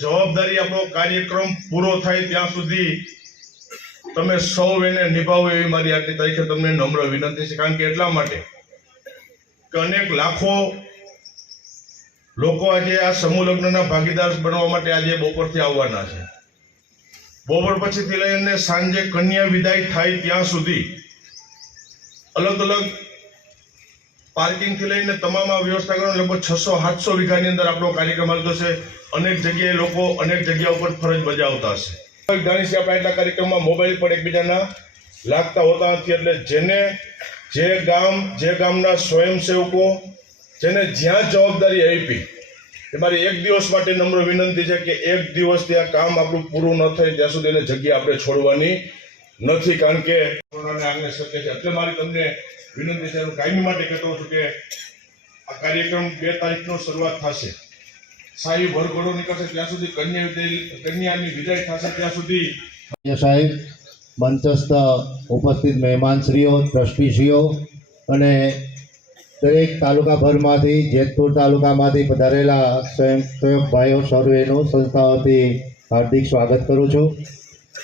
જવાબદારી આપણો કાર્યક્રમ પૂરો થાય ત્યાં સુધી તમે સૌ એને નિભાવો એવી મારી આજની તારીખે તમને નમ્ર વિનંતી છે। કારણ કે એટલા માટે કે અનેક લાખો લોકો આજે આ સમૂહ લગ્નના ભાગીદાર બનવા માટે આજે બપોરથી આવવાના છે। બપોર પછીથી લઈને સાંજે કન્યા વિદાય થાય ત્યાં સુધી અલગ અલગ પાર્કિંગ થી લઈને તમામ વ્યવસ્થા કરવાની લગભગ 600-700 વીઘાની અંદર આપણો કાર્યક્રમ હાલતો છે। અનેક જગ્યાએ લોકો અનેક જગ્યા ઉપર ફરજ બજાવતા હશે। જાણી છે આપણે એટલા કાર્યક્રમમાં મોબાઈલ પર એકબીજાના લાગતા હોતા નથી। એટલે જેને જે ગામના સ્વયંસેવકો જેને જ્યાં જવાબદારી આપી એ મારી એક દિવસ માટે નમ્ર વિનંતી છે કે એક દિવસ ત્યાં કામ આપણું પૂરું ન થાય ત્યાં સુધી એને જગ્યા આપણે છોડવાની નથી। કારણ કે કોરોનાને આગળ શકે છે। એટલે મારી તમને વિનંતી છે, કાયમી માટે કહેતો છું કે આ કાર્યક્રમ 2 તારીખનો શરૂઆત થશે। શાહી વરઘોડો નીકળશે ત્યાં સુધી કન્યાની વિદાય થશે ત્યાં સુધી સાહેબ, મંચસ્થ ઉપસ્થિત મહેમાનશ્રીઓ, ટ્રસ્ટીશ્રીઓ અને દરેક તાલુકાભરમાંથી જેતપુર તાલુકામાંથી પધારેલા સ્વયંસેવક ભાઈઓ સર્વેનું સંસ્થાઓથી હાર્દિક સ્વાગત કરું છું।